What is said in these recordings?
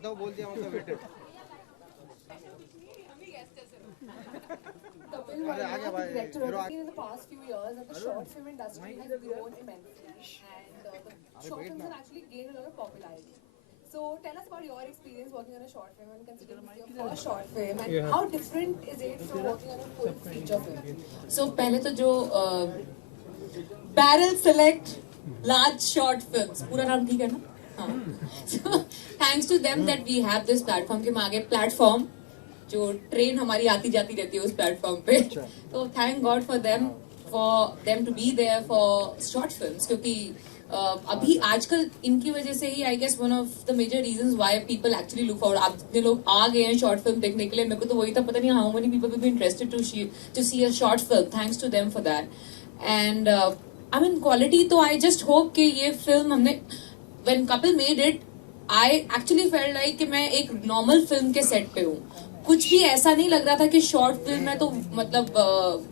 आता हूँ बोल दिया मतलब waiter. Kapil Verma, the director, has seen in the past few years that the short film industry has grown immensely, and the short films have actually gained a lot of popularity. So tell us about your experience working on a short film, and considering this your first short film, and how different is it from working on a full feature film? So पहले तो जो barrel select large short films पूरा नाम ठीक है ना? हाँ. So thanks to them that we have this platform के आगे प्लेटफॉर्म जो ट्रेन हमारी आती जाती रहती है उस प्लेटफॉर्म पे. तो thank God for them to be there for short films, क्योंकि अभी आजकल इनकी वजह से ही I guess one of the major reasons why people actually look forward. आप जितने लोग आ गए हैं शॉर्ट फिल्म देखने के लिए, मेरे को तो वही था, पता नहीं how many people will be interested to see a short film. Thanks to them for that. And I mean quality तो आई जस्ट होप कि ये फिल्म हमने when Kapil made it I actually felt like कि मैं एक normal film के set पे हूँ. कुछ भी ऐसा नहीं लग रहा था कि शॉर्ट फिल्म है तो मतलब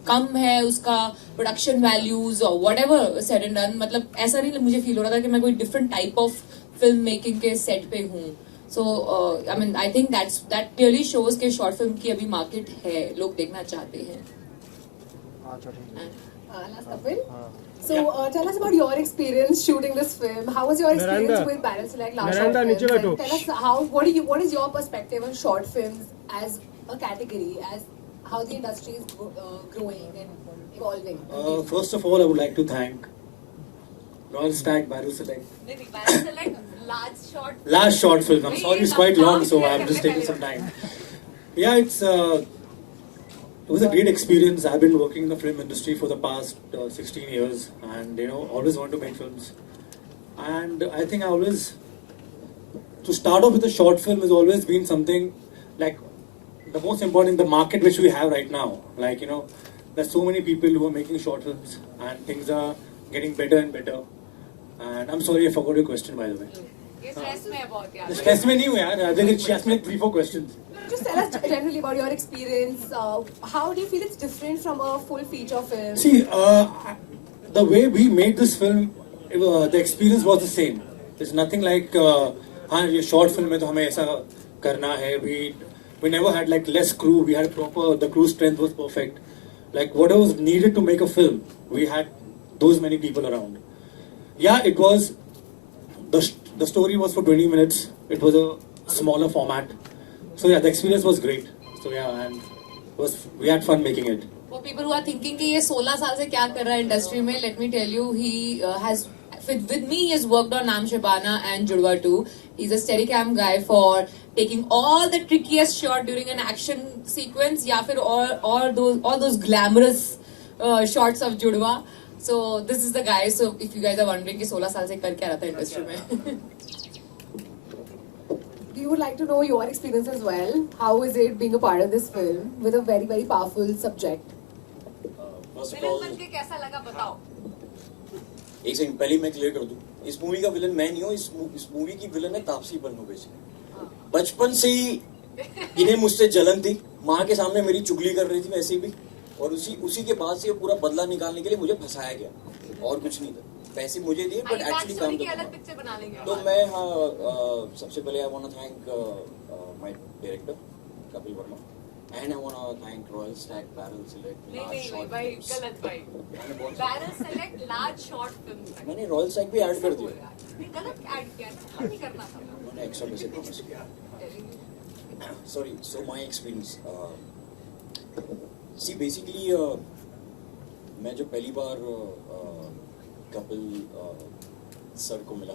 कम है उसका प्रोडक्शन वैल्यूज और what ever said and done. मतलब ऐसा नहीं मुझे फील हो रहा था कि मैं कोई different type of film making के सेट पे हूँ. So I mean I think that clearly shows के शॉर्ट फिल्म की अभी मार्केट है, लोग देखना चाहते हैं. Last Kapil. So tell us about your experience shooting this film. How was your experience with Barrel Select last short films? And tell us what is your perspective on short films as a category, as how the industry is growing and evolving. First of all, I would like to thank Royal Stack Barrel Select. Barrel Select large Last short film. I'm sorry, it's quite long, so I'm just taking some time. Yeah, it was a great experience. I've been working in the film industry for the past 16 years, and always wanted to make films. And I think to start off with a short film has always been something like the most important, the market which we have right now. Like there's so many people who are making short films, and things are getting better and better. And I'm sorry, I forgot your question, by the way. ये stress में है बहुत यार. Stress में नहीं हूँ यार. I think she asked me 3-4 questions. Just tell us generally about your experience. How do you feel it's different from a full feature film? See, the way we made this film, the experience was the same. It's nothing like, हाँ ये short film है तो हमें ऐसा करना है. We never had like less crew. We had the crew strength was perfect. Like whatever was needed to make a film, we had those many people around. Yeah, it was the story was for 20 minutes. It was a smaller format. So yeah, the experience was great. So yeah, and we had fun making it. For people who are thinking कि ये 16 साल से क्या कर रहा है industry में, let me tell you, he has with me he has worked on Naam Shabana and Judwa 2. He's a Steadicam guy for taking all the trickiest shot during an action sequence या फिर all those glamorous shots of Judwa. So this is the guy. So if you guys are wondering कि 16 साल से कर क्या रहा था industry में. We would like to know your experience as well. How is it being a part of this film with a very, very powerful subject? First of all, कैसा लगा बताओ. एक सेकंड पहले मैं क्लियर कर दूं, इस मूवी का विलन मैं नहीं हूँ. इस मूवी की विलन है तापसी पन्नू. बेसिकली बचपन से ही इन्हें मुझसे जलन थी. माँ के सामने मेरी चुगली कर रही थी वैसे भी, और उसी के बाद से पूरा बदला निकालने के लिए मुझे फंसाया गया और कुछ नहीं था. पैसे मुझे दिए बट एक्चुअली काम तो मैं सबसे पहले I want to thank my director Kapil Verma, and I want to thank Royal Stag barrel select large short भाई गलत भाई. Barrel select large short film मैंने रॉयल स्टैक भी ऐड कर दिया. गलत ऐड किया, नहीं करना था. मैंने एक्स्ट्रा पैसे प्रॉमिस किया. Sorry. So my experience, see basically मैं जो पहली बार कपिल सर को मिला,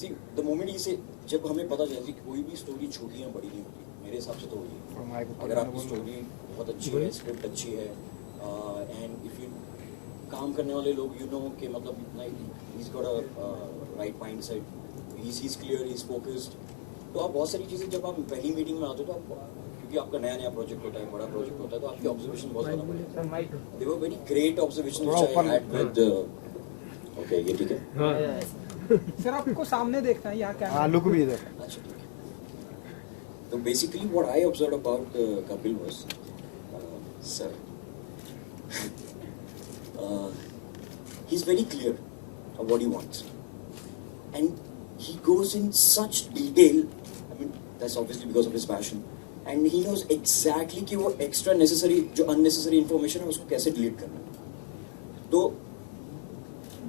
सी द मोमेंट ही से जब हमें पता चला कि कोई भी स्टोरी छोटी या बड़ी नहीं होती. मेरे हिसाब से तो वही है, अगर आपकी स्टोरी बहुत अच्छी है, स्क्रिप्ट अच्छी है, एंड इफ यू काम करने वाले लोग कि मतलब he's got a right mindset, he's clear, he's focused, तो आप बहुत सारी चीज़ें जब आप पहली मीटिंग में आते हो तो आप, क्योंकि आपका नया प्रोजेक्ट होता है, बड़ा प्रोजेक्ट होता है, तो आपकी ऑब्जर्वेशन बहुत ज़्यादा बढ़ेगा. They were very great observation which I had with. Okay ये ठीक है सर, आपको सामने देखना है यहाँ क्या. हाँ लुक भी इधर. अच्छा ठीक है. तो basically what I observe about Kapil was sir, he is very clear of what he wants, and he goes in such detail. I mean, that's obviously because of his passion. And he knows exactly कि वो extra necessary, जो unnecessary information है उसको कैसे delete करना है. तो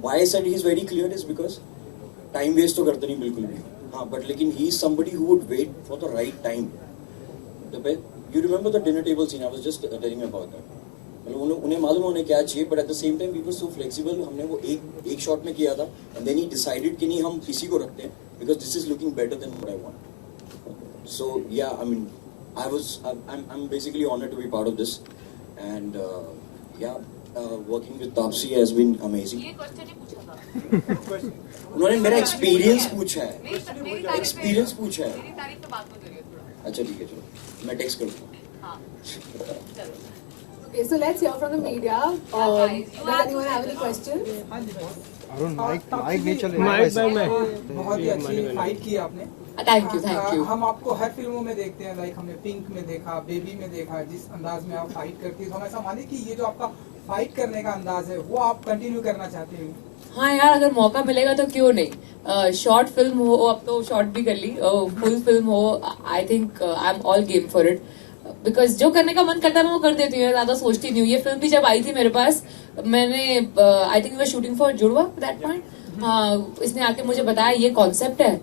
why I said he's very clear is because time waste तो करते नहीं बिल्कुल भी. हाँ, but लेकिन he is somebody who would wait for the right time. You remember the dinner table scene? I was just telling you about that. मतलब उन्हें मालूम उन्हें क्या चाहिए, but at the same time we were so flexible. हमने वो एक shot में किया था, and then he decided कि नहीं हम इसी को रखते हैं because this is looking better than what I want. So yeah, I mean, I'm basically honored to be part of this, and working with Taapsee has been amazing. ये question ही पूछा था. उन्होंने मेरा एक्सपीरियंस पूछा है. एक्सपीरियंस पूछा है. मेरी तारीफ पे बात मत करिए थोड़ा. अच्छा ठीक है, चलो मैं टेक्स्ट करूँगा. हाँ. चलो. Okay, so let's hear from the media. Does anyone have any questions? हाँ जी भाई. अरुण माइक नहीं चल बहुत ही अच्छी फाइट की आपने. Thank you. हम आपको हर फिल्मों में देखते हैं, लाइक हमने पिंक में देखा, बेबी में देखा, जिस अंदाज में आप फाइट करती है, तो हम ऐसा माने कि ये जो आपका फाइट करने का अंदाज है वो आप कंटिन्यू करना चाहते हैं. हाँ यार, अगर मौका मिलेगा तो क्यों नहीं. शॉर्ट फिल्म हो, अब तो शॉर्ट भी कर ली, फुल फिल्म हो, आई think I am all game for it. Because जो करने का मन करता है मैं वो कर देती हूँ, ज्यादा सोचती नहीं हूँ. ये फिल्म भी जब आई थी मेरे पास, मैंने I think we were shooting for Judwaa that point. हाँ, इसने आके मुझे बताया ये कॉन्सेप्ट है,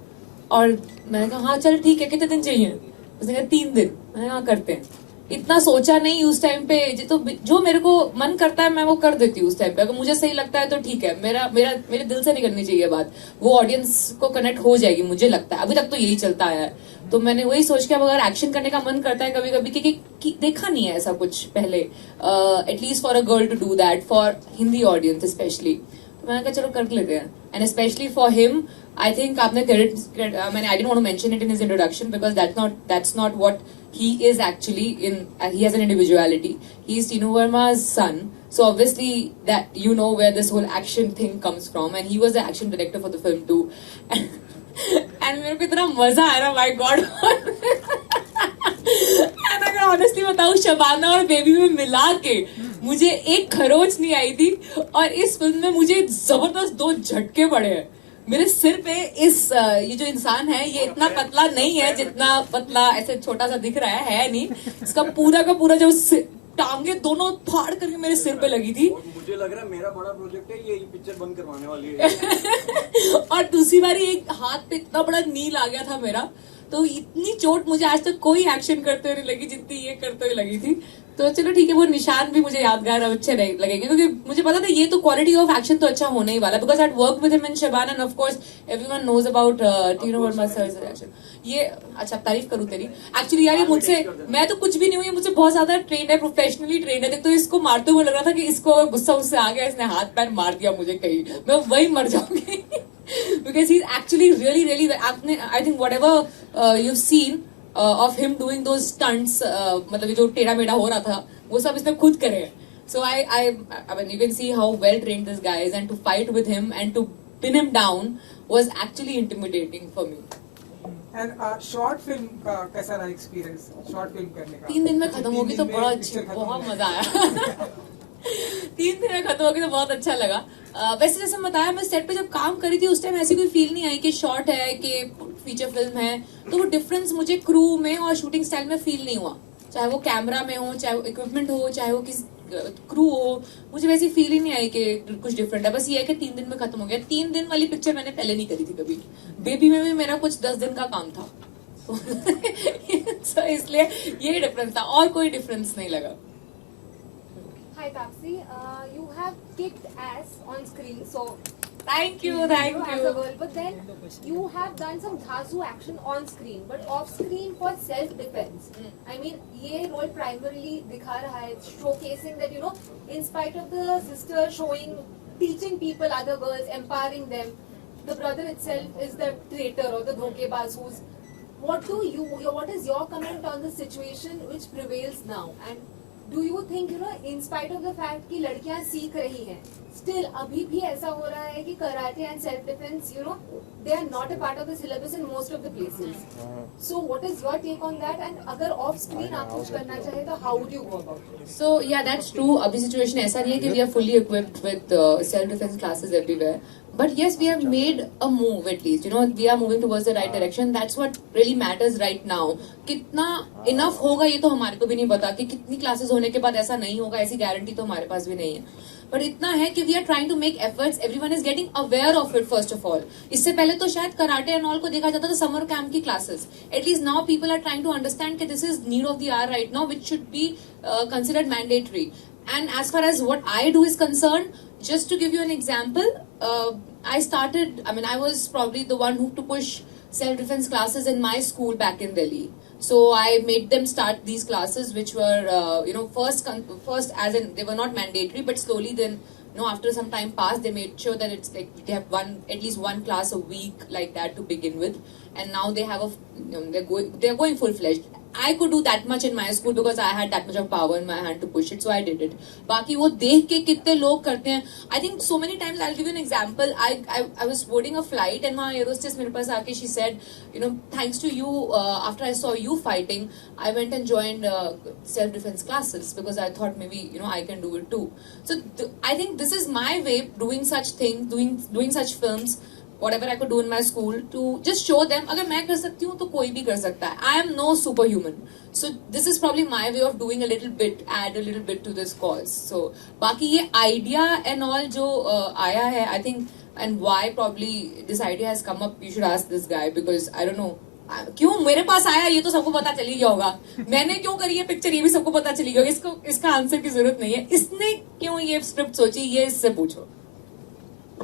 और मैंने कहा हाँ चल ठीक है, कितने दिन चाहिए. उसने कहा 3 दिन. मैंने कहा करते हैं. इतना सोचा नहीं उस टाइम पे. तो जो मेरे को मन करता है मैं वो कर देती हूँ उस टाइम पे. अगर मुझे सही लगता है तो ठीक है. मेरे दिल से नहीं करनी चाहिए बात, वो ऑडियंस को कनेक्ट हो जाएगी, मुझे लगता है. अभी तक तो यही चलता है. तो मैंने वही सोच के, अब अगर एक्शन करने का मन करता है कभी कभी, क्योंकि देखा नहीं है ऐसा कुछ पहले, at least for a girl to do that, for Hindi audience specially. तो मैंने कहा चलो कर लेते हैं. And specially for him, I think आपने क्रेडिट, मैंने I didn't want to mention it in his introduction because that's not what he is actually in. He has an individuality. He is Tinu Verma's son, so obviously that you know where this whole action thing comes from, and he was the action director for the film too. And मेरे को इतना मजा आया ना, my God. And अगर honestly बताऊँ, शबाना और baby में मिला के मुझे एक खरोच नहीं आई थी, और इस फिल्म में मुझे जबरदस्त 2 झटके पड़े हैं मेरे सिर पे. ये जो इंसान है ये इतना पतला नहीं है जितना पतला ऐसे छोटा सा दिख रहा है नहीं. इसका पूरा का पूरा जो टांगे दोनों फाड़ करके मेरे सिर पे लगी थी. मुझे लग रहा है मेरा बड़ा प्रोजेक्ट है, ये पिक्चर बंद करवाने वाली है. और दूसरी बारी एक हाथ पे इतना बड़ा नील आ गया था मेरा. तो इतनी चोट मुझे आज तक कोई एक्शन करते हुए नहीं लगी जितनी ये करते हुए लगी थी. तो चलो ठीक है, वो निशान भी मुझे यादगार अच्छे लगेंगे, क्योंकि मुझे पता था ये तो क्वालिटी ऑफ एक्शन तो अच्छा होने ही वाला. Because I work with him in Shabana, and of course everyone knows about Tinu Verma sir's action. ये अच्छा तारीफ करूं तेरी. एक्चुअली यार ये मुझसे, मैं तो कुछ भी नहीं हुई, मुझसे बहुत ज्यादा ट्रेंड है, प्रोफेशनली ट्रेंड है. तो इसको मारते हुए लग रहा था कि इसको गुस्सा उससे आ गया, इसने हाथ पैर मार दिया मुझे कहीं, मैं वही मर जाऊंगी. Because he's actually really I think whatever you've seen of him doing those stunts, मतलब जो टेढ़ा मेढ़ा हो रहा था वो सब इसने खुद करे हैं. So I mean you can see how well trained this guy is, and to fight with him and to pin him down was actually intimidating for me. And short film का कैसा रहा एक्सपीरियंस, शॉर्ट फिल्म करने का? 3 दिन में खत्म होगी तो बड़ा अच्छा, बहुत मजा आया. 3 दिन में खत्म होगी तो बहुत अच्छा लगा. वैसे जैसे बताया, मैं सेट पे जब काम करी थी उस टाइम ऐसी कोई फील नहीं आई कि शॉर्ट है कि फीचर फिल्म है. तो वो डिफरेंस मुझे क्रू में और शूटिंग स्टाइल में फील नहीं हुआ. चाहे वो कैमरा में हो, चाहे वो इक्विपमेंट हो, चाहे वो किस क्रू हो, मुझे वैसी फील ही नहीं आई कि कुछ डिफरेंट है. बस ये है कि 3 दिन में खत्म हो गया. 3 दिन वाली पिक्चर मैंने पहले नहीं करी थी कभी. बेबी में भी मेरा कुछ 10 दिन का काम था. so, इसलिए यही डिफरेंस था, और कोई डिफरेंस नहीं लगा. Hi Taapsee, you have kicked ass on screen, so Thank you. as a girl, but then you have done some dhasu action on screen, but off screen for self defense. I mean, ये role primarily दिखा रहा है, showcasing that, you know, in spite of the sister showing, teaching people, other girls, empowering them, the brother itself is the traitor or the dhokebaz who's. What is your comment on the situation which prevails now? And do you think, you know, in spite of the fact कि लड़कियां सीख रही हैं, still अभी भी ऐसा हो रहा है कि karate and self defense, you know, they are not a part of the syllabus in most of the places. So what is your take on that? And अगर off screen आप कुछ करना चाहे तो how would you go about it? So yeah, that's true. अभी situation ऐसा नहीं है कि we are fully equipped with self defense classes everywhere. But yes, we have made a move at least. You know, we are moving towards the right direction. That's what really matters right now. कितना enough होगा ये तो हमारे को भी नहीं पता कि कितनी classes होने के बाद ऐसा नहीं होगा, ऐसी guarantee तो हमारे पास भी नहीं है. But इतना है कि we are trying to make efforts. Everyone is getting aware of it first of all. इससे पहले तो शायद कराटे and all को देखा जाता था summer camp की classes. At least now people are trying to understand that this is need of the hour right now, which should be considered mandatory. And as far as what I do is concerned, just to give you an example, I was probably the one who to push self-defense classes in my school back in Delhi. So I made them start these classes, which were, first as in they were not mandatory, but slowly then, after some time passed, they made sure that it's like they have at least one class a week like that to begin with, and now they have they're going full-fledged. I could do that much in my school because I had that much of power in my hand to push it, so I did it. बाकी वो देख के कितने लोग करते हैं. I think so many times, I'll give you an example. I was boarding a flight and वहाँ air hostess मेरे पास आके she said, thanks to you, after I saw you fighting, I went and joined self-defense classes because I thought maybe I can do it too. So I think this is my way doing such things, doing such films. Whatever I could do in my school to just show them अगर मैं कर सकती हूँ तो कोई भी कर सकता है. I am no superhuman. So this is probably my way of doing a little bit, add a little bit to this cause. So बाकी ये idea and all जो आया है, I think, and why probably this idea has come up, you should ask this guy because I don't know. क्यों मेरे पास आया ये तो सबको पता चल ही गया होगा. मैंने क्यों करी है पिक्चर ये भी सबको पता चली गया. इसका आंसर की जरूरत नहीं है. इसने क्यों ये स्क्रिप्ट सोची ये इससे पूछो.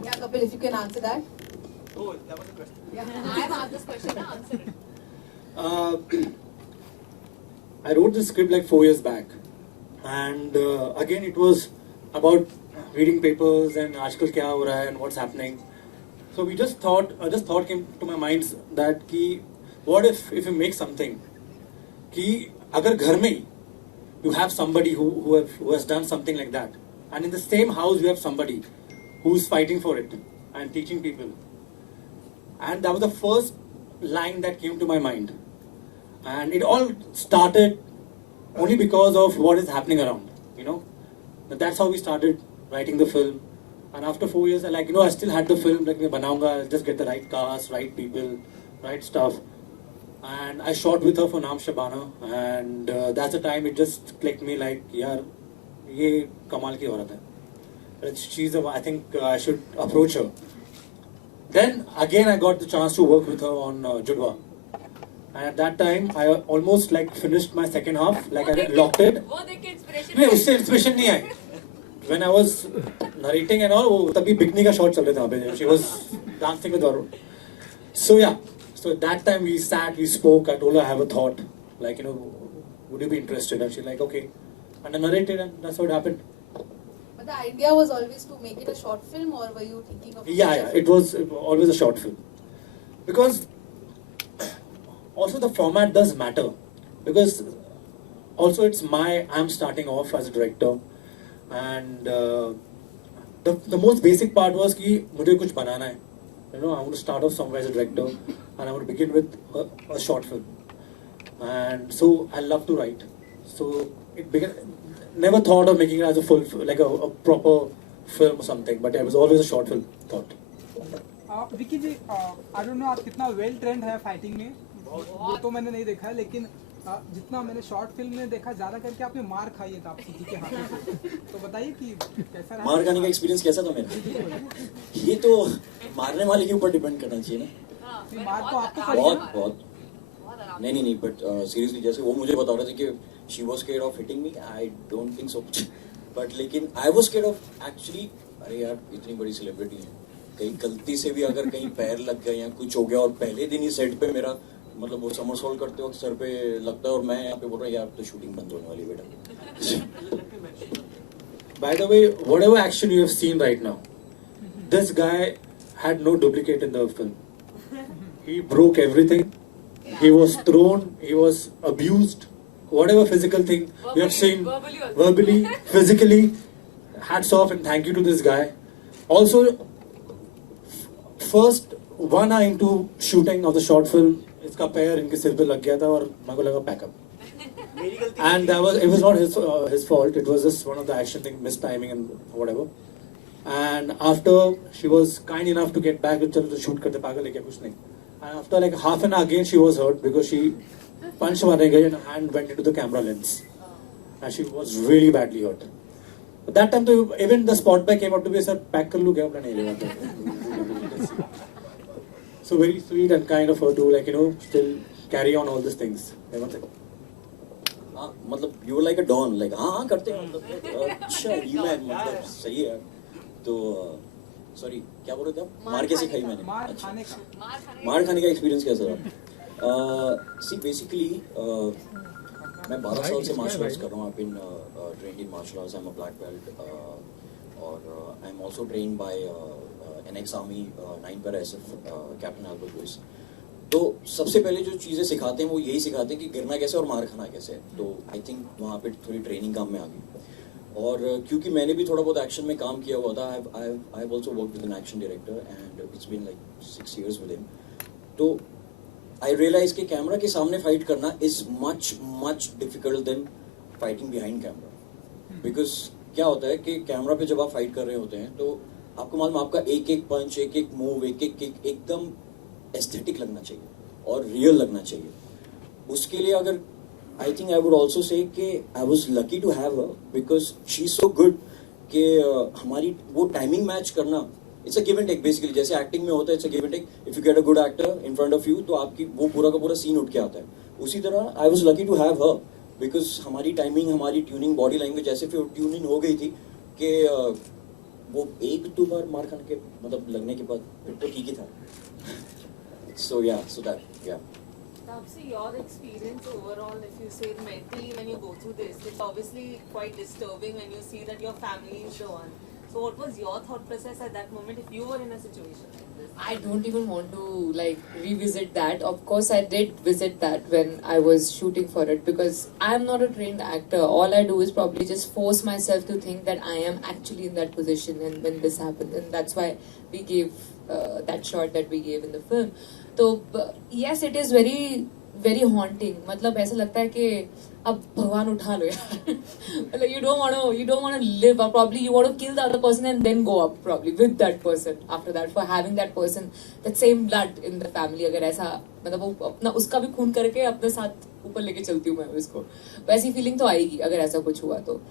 Yeah, Kapil, if you can answer that. Oh, that was a question. Yeah, I have asked this question. Now answer it. I wrote this script like 4 years back, and again it was about reading papers and आजकल क्या हो रहा है and what's happening. So we just thought came to my mind that कि what if you make something कि अगर घर में you have somebody who has done something like that, and in the same house you have somebody who's fighting for it and teaching people. And that was the first line that came to my mind. And it all started only because of what is happening around, That's how we started writing the film. And after 4 years, I still had the film, मैं बनाऊंगा, I'll just get the right cast, right people, right stuff. And I shot with her for Naam Shabana. And that's the time it just clicked me like, yaar, ye kamal ki aurat hai. I think I should approach her. Then again I got the chance to work with her on Judwa, and at that time I almost finished my second half, I locked it. वो देख के inspiration नहीं उससे inspiration नहीं आई. When I was narrating and all, वो तभी bikini का shot चल रहे थे वहाँ पे. She was dancing with Varun. So yeah, so at that time we sat, we spoke. I told her I have a thought, would you be interested? And she's like, okay, and I narrated, and that's how it happened. But the idea was always to make it a short film, or were you thinking of? Yeah, it was always a short film. Because also the format does matter. Because also I'm starting off as a director. And the most basic part was कि मुझे कुछ बनाना है. I want to start off somewhere as a director. And I want to begin with a short film. And so I love to write. So it began. Never thought of making it as a full, a proper film or something, but it was always a short film thought. Vicky ji, I don't know आप कितना well trained है fighting में, वो तो मैंने नहीं देखा है, लेकिन जितना मैंने शॉर्ट फिल्म में देखा, ज्यादा करके आपने मार खाई है तापसी जी के हाथों से, तो बताइए कि कैसा रहा मार खाने का एक्सपीरियंस कैसा था मेरा. ये तो मारने वाले के ऊपर डिपेंड करना चाहिए ना. मार तो आपको बहुत नहीं बट सीरियसली जैसे वो मुझे बता रहे थे कि she was scared of hitting me, I don't think so, but लेकिन I was scared of actually. अरे यार इतनी बड़ी सेलिब्रिटी है, कहीं गलती से भी अगर कहीं पैर लग गया या कुछ हो गया, और पहले दिन ही सेट पे मेरा वो समरसॉल्ट करते वक्त सर पे लगता है और मैं यहाँ पे बोल रहा हूँ यार तो शूटिंग बंद होने वाली बेटा. By the way, whatever action you have seen right now, this guy had no duplicate in the film. He broke everything. He was thrown, he was abused, whatever physical thing you have seen, verbally, physically. Hats off and thank you to this guy. Also, first 1 hour into shooting of the short film, इसका पैर इनके सिर पे लग गया था और मेरे को लगा pack up. And it was not his fault. It was just one of the action thing, mistiming and whatever. And after she was kind enough to get back and चलो तो shoot करते पागल है क्या कुछ नहीं. And after like half an hour again she was hurt because she punched मारने गई and her hand went into the camera lens. And she was really badly hurt. But that time, even the spot back came up to me and said, "Pack कर लूँ क्या अपना नहीं लेगा." So very sweet and kind of her to like still carry on all these things. हाँ मतलब you were like a don, like हाँ करते हैं मतलब अच्छा ईमैन मतलब सही है तो सॉरी क्या बोल रहे थे आप मार कैसे खाई मैंने मार खाने का मार खाने का एक्सपीरियंस कैसा रहा सी बेसिकली मैं 12 साल से मार्शल आर्ट्स कर रहा हूँ I been trained in martial arts I am a black belt और I am also trained by NX army 9 para SF captain Albert Louis तो सबसे पहले जो चीज़ें सिखाते हैं वो यही सिखाते हैं कि गिरना कैसे और मार खाना कैसे तो आई थिंक वहाँ पे थोड़ी ट्रेनिंग काम में आ गई और क्योंकि मैंने भी थोड़ा बहुत एक्शन में काम किया हुआ था I have also worked with an action director and it's been like 6 years with him तो आई रियलाइज कि कैमरा के सामने फाइट करना is much difficult than fighting behind camera because क्या होता है कि कैमरा पे जब आप फाइट कर रहे होते हैं तो आपको मालूम आपका एक एक पंच एक एक मूव एक एकदम एस्थेटिक लगना चाहिए और रियल लगना चाहिए उसके लिए अगर I think I would also say कि I was lucky to have her because she is so good कि हमारी वो टाइमिंग मैच करना it's a give and take basically जैसे एक्टिंग में होता है it's a give and take if you get a good actor in front of you तो आपकी वो पूरा का पूरा सीन उठ के आता है उसी तरह I was lucky to have her because हमारी टाइमिंग हमारी ट्यूनिंग बॉडी लैंग्वेज ऐसे फिर ट्यूनिंग हो गई थी कि वो एक दो बार मार खाने के मतलब लगने के बाद फिर तो ठीक ही था so that Taapsee, your experience overall, if you say mentally when you go through this, it's obviously quite disturbing when you see that your family is the one. So what was your thought process at that moment if you were in a situation like this? I don't even want to like revisit that. Of course, I did visit that when I was shooting for it because I am not a trained actor. All I do is probably just force myself to think that I am actually in that position and when this happened, and that's why we gave that shot that we gave in the film. तो yes, it is very very haunting. मतलब ऐसा लगता है कि अब भगवान उठा लो यार. मतलब you don't want to live or probably you want to kill the other person and then go up probably with that person after that for having that person that same blood in the family. अगर ऐसा मतलब वो अपना उसका भी खून करके अपने साथ ऊपर लेके चलती हूँ मैं उसको वैसी फीलिंग तो आएगी अगर ऐसा कुछ हुआ तो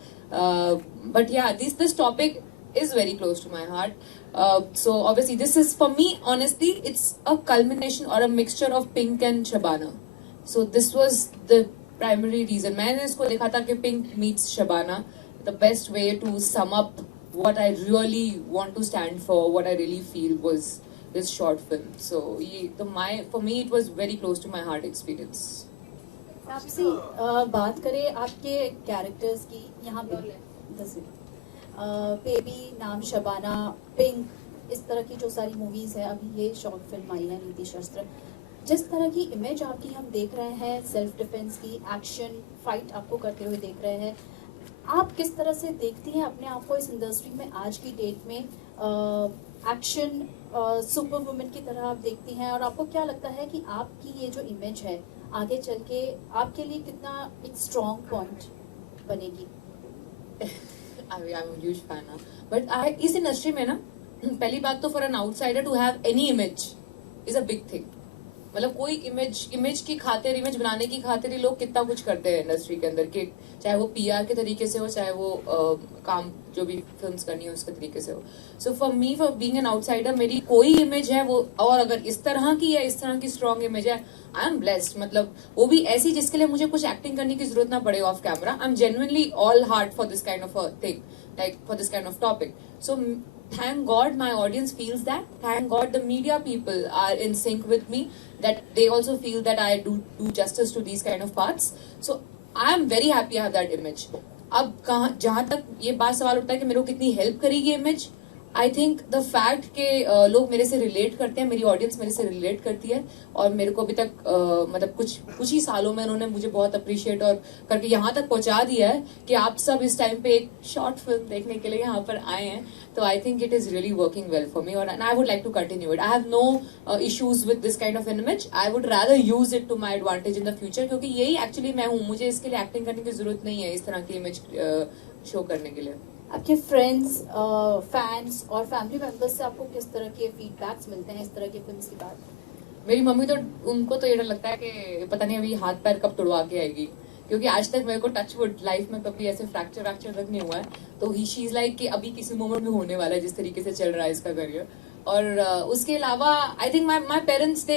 but yeah this topic is very close to my heart. So obviously this is for me honestly it's a culmination or a mixture of Pink and Shabana. So this was the primary reason. मैंने इसको देखा था कि Pink meets Shabana, the best way to sum up what I really want to stand for, what I really feel was this short film. So for me it was very close to my heart experience. Taapsee बात करें आपके characters की यहाँ पे baby नाम Shabana pink इस तरह की जो सारी मूवीज है अभी ये शॉर्ट फिल्म आई है नीति शस्त्र जिस तरह की इमेज आपकी हम देख रहे हैं सेल्फ डिफेंस की एक्शन फाइट आपको करते हुए देख रहे हैं आप किस तरह से देखती हैं अपने आप को इस इंडस्ट्री में आज की डेट में एक्शन सुपर वुमेन की तरह आप देखती हैं और आपको क्या लगता है कि आपकी ये जो इमेज है आगे चल के आपके लिए कितना एक स्ट्रॉन्ग पॉइंट बनेगी I'm a huge fan now. But इस इंडस्ट्री में ना पहली बात तो for an outsider to have any image is a big thing मतलब कोई इमेज की खातिर इमेज बनाने की खातिर ही लोग कितना कुछ करते हैं इंडस्ट्री के अंदर के चाहे वो PR के तरीके से हो चाहे वो काम जो भी फिल्म्स करनी है उसके तरीके से हो so for me for being an outsider मेरी कोई इमेज है वो और अगर इस तरह की या इस तरह की स्ट्रॉन्ग इमेज है आई एम ब्लेस्ड मतलब वो भी ऐसी जिसके लिए मुझे कुछ एक्टिंग करने की जरूरत ना पड़े of camera I am genuinely all heart for this kind of a thing like for this kind of topic so thank God my audience feels that thank God the media people are in sync with me that they also feel that I do justice to these kind of parts so I am very happy I have that image अब कहाँ जहाँ तक ये बात सवाल उठता है कि मेरे को कितनी हेल्प करेगी image I think the fact के लोग मेरे से रिलेट करते हैं, मेरी ऑडियंस मेरे से रिलेट करती है, और मेरे को अभी तक मतलब कुछ ही सालों में उन्होंने मुझे बहुत अप्रिशिएट और करके यहाँ तक पहुंचा दिया है कि आप सब इस टाइम पे एक शॉर्ट फिल्म देखने के लिए यहाँ पर आए हैं. तो I think it is really working well for me, और I would like to continue it. I have no issues with this kind of an image. I would rather use it to my advantage in the future, क्योंकि यही actually मैं हूँ. मुझे इसके लिए acting करने की जरूरत नहीं है इस तरह की इमेज शो करने के लिए. आपके फ्रेंड्स, फैंस और फैमिली मेंबर्स से आपको किस तरह के फीडबैक्स मिलते हैं इस तरह की फिल्म के बाद? मेरी मम्मी तो, उनको तो ये डर लगता है कि पता नहीं अभी हाथ पैर कब तुड़वा के आएगी, क्योंकि आज तक मेरे को टच वुड लाइफ में कभी ऐसे फ्रैक्चर वैक्चर तक नहीं हुआ है. तो शी इज लाइक कि अभी किसी मोमेंट में होने वाला है जिस तरीके से चल रहा है इसका करियर. और उसके अलावा I think my parents they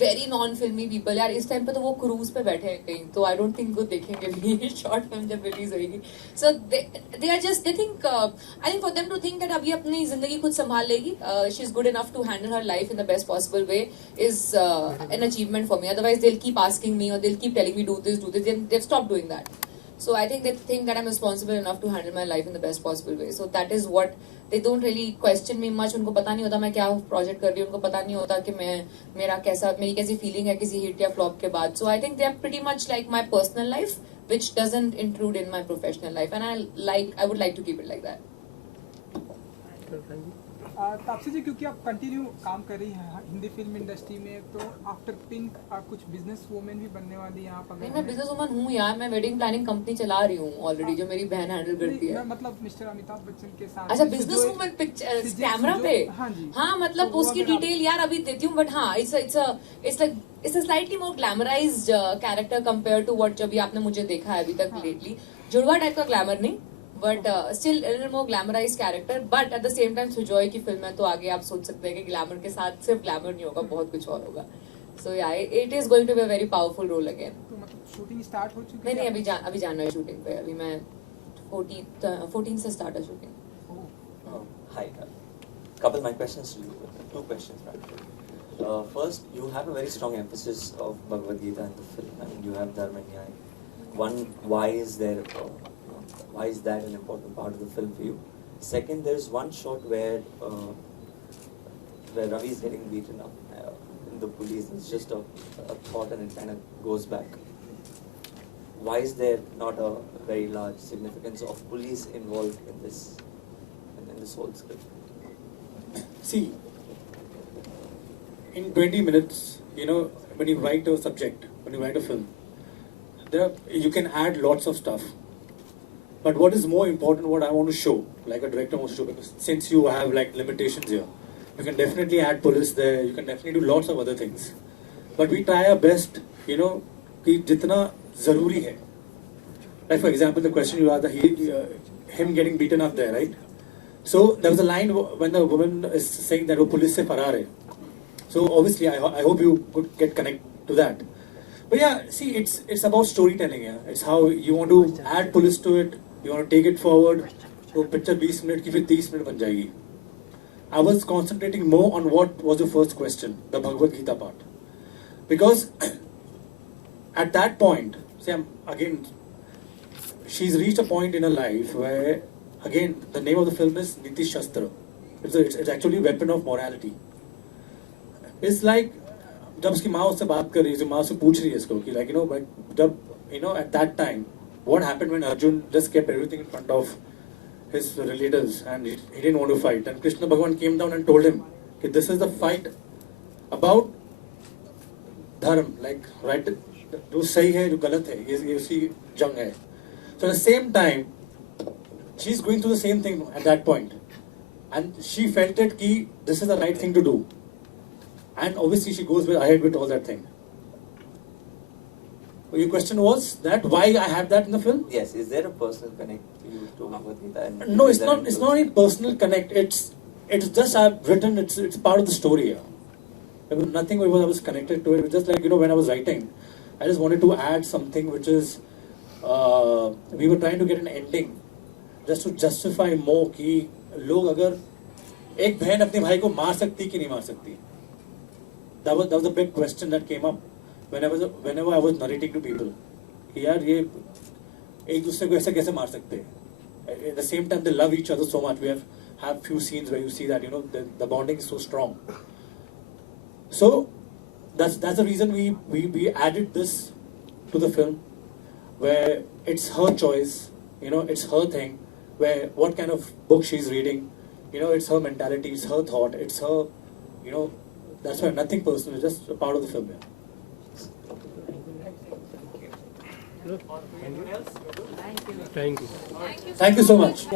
very non फिल्मी पीपल. यार इस टाइम पे तो वो क्रूज पे बैठे हैं कहीं, तो आई डोंट थिंक वो देखेंगे भी शॉर्ट फिल्म जब रिलीज होगी. So they are just, they think, I think for them to think that अभी अपनी जिंदगी खुद संभाल लेगी, she is good enough to handle her life in the best possible way, is an achievement for me. Otherwise they will keep asking me और they will keep telling me do this, they have stopped doing that. So I think they think that I'm responsible enough to handle my life in the best possible way. So that is what they don't really question me much. उनको पता नहीं होता मैं क्या project कर रही हूँ, उनको पता नहीं होता कि मेरी कैसी फीलिंग है किसी हिट या फ्लॉप के बाद. So I think they are pretty much like my personal life, which doesn't intrude in my professional life, and I would like to keep it like that. Taapsee जी, क्योंकि आप कंटिन्यू काम कर रही हैं हिंदी फिल्म इंडस्ट्री में, तो आफ्टर पिंक आप कुछ बिजनेस वुमेन भी बनने वाली हैं आप? नहीं, मैं बिजनेस वुमन हूँ यार. मैं वेडिंग प्लानिंग कंपनी चला रही हूँ ऑलरेडी, जो मेरी बहन हैंडल करती है. मतलब मिस्टर अमिताभ बच्चन के साथ. अच्छा, बिजनेस वुमन पिक्चर कैमरा पे? हाँ जी. हाँ, मतलब तो उसकी डिटेल यार अभी देती हूँ, बट हाँ, it's a slightly more glamorised character compare to what जब आपने मुझे देखा है अभी तक लेटली. जुड़वा टाइप का ग्लैमर नहीं, but still more glamorise character. But at the same time Sujoy की फिल्म है, तो आगे आप सोच सकते हैं कि ग्लैमर के साथ सिर्फ ग्लैमर नहीं होगा, बहुत कुछ और होगा. So yeah it is going to be a very powerful role again. तो मतलब शूटिंग स्टार्ट हो चुकी है? नहीं, अभी जाना है शूटिंग पे. अभी मैं 14 से स्टार्ट है shooting. Hi, Kapil, my questions to you. Two questions, right? First, you have a very strong emphasis of Bhagavad Gita in the film. I mean, you have Dharma and Nyaya. One, why is that an important part of the film for you? Second, there is one shot where Ravi is getting beaten up in the police. It's just a thought and it kind of goes back. Why is there not a very large significance of police involved in this whole script? See, in 20 minutes, you know, when you write a subject, when you write a film, you can add lots of stuff. But what is more important, what I want to show, like a director wants to show, because since you have like limitations here, you can definitely add police there, you can definitely do lots of other things. But we try our best, you know, कि जितना ज़रूरी है. Like for example, the question you asked, him getting beaten up there, right? So there was a line when the woman is saying that वो police से फरार है. So obviously, I hope you could get connect to that. But yeah, see, it's about storytelling. Yeah, it's how you want to add police to it. You want to take it forward. तो picture 20 minute की फिर 30 minute बन जाएगी. I was concentrating more on what was the first question, the Bhagavad Gita part, because at that point, see, she's reached a point in her life where, again, the name of the film is Niti Shastra. It's actually a weapon of morality. It's like जब उसकी माँ उससे बात कर रही है, जो माँ से पूछ रही है इसको कि like you know, but जब you know at that time, what happened when Arjun just kept everything in front of his relatives and he didn't want to fight, and Krishna Bhagavan came down and told him that this is the fight about dharma, like right, जो सही है जो गलत है, ये उसी जंग है. So at the same time, she's going through the same thing at that point, and she felt it कि this is the right thing to do, and obviously she goes ahead with all that thing. So your question was that why I have that in the film? Yes, is there a personal connect to you to Bhagavad Gita? No, it's not. It's not a personal connect. It's just I've written. It's part of the story. Yeah. There was nothing where I was connected to it. It was just like, you know, when I was writing, I just wanted to add something which is we were trying to get an ending just to justify more कि लोग अगर एक बहन अपने भाई को मार सकती कि नहीं मार सकती. That was the big question that came up whenever I was narrating to people कि यार ये एक दूसरे को ऐसे कैसे मार सकते हैं. At the same time they love each other so much. We have have few scenes where you see that, you know, the bonding is so strong. So that's the reason we added this to the film, where it's her choice, you know, it's her thing, where what kind of book she's reading, you know, it's her mentality, it's her thought, it's her, you know, that's why nothing personal, just a part of the film. Yeah. Thank you. Thank you so much.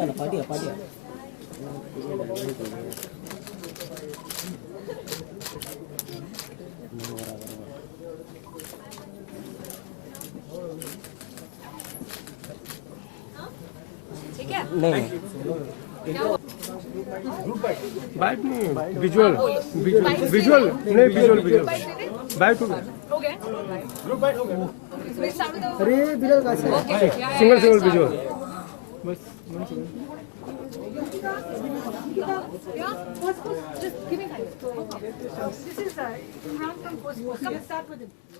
Bite नहीं visual visual नहीं visual bite हो गया अरे बिल्कुल single visual बस Just give me time. This is Imran from Post. Come and start with it.